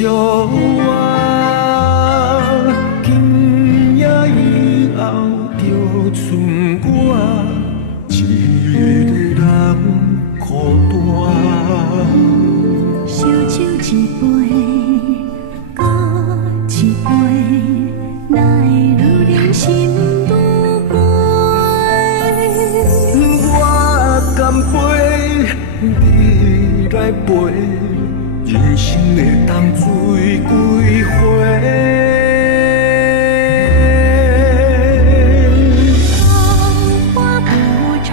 惜我，今夜以后就剩我一个人孤单。烧酒一杯，搁一杯，哪会愈饮心愈醉？我甘陪你来陪，人生会当水几回。桃花不盛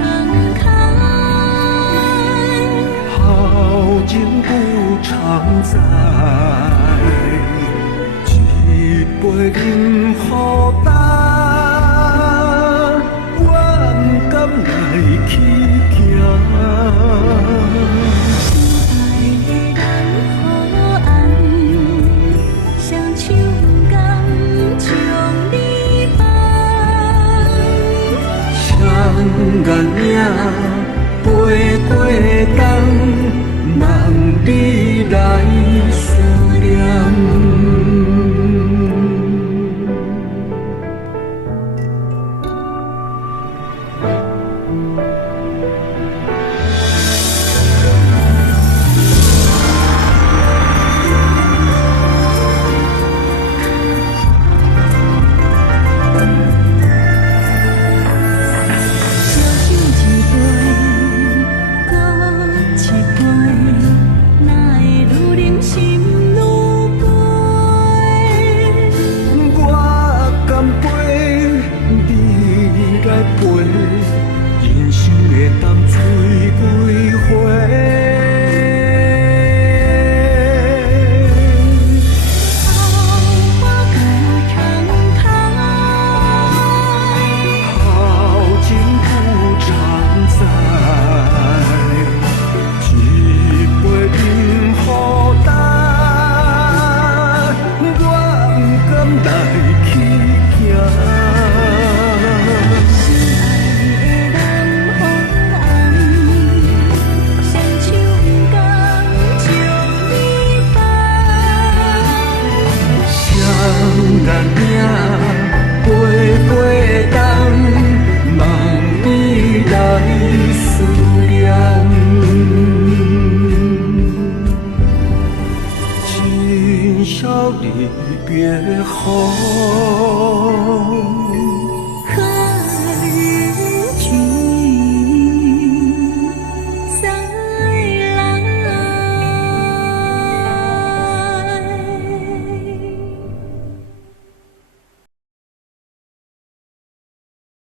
开，好情不常在，一杯饮好干，愿甘来去行。心爱的人好安，双手敢将你放。双眼影飞过冬，望你来思念。烧酒一杯，搁一杯，哪会愈饮心愈醉？我甘陪你来陪，人生会当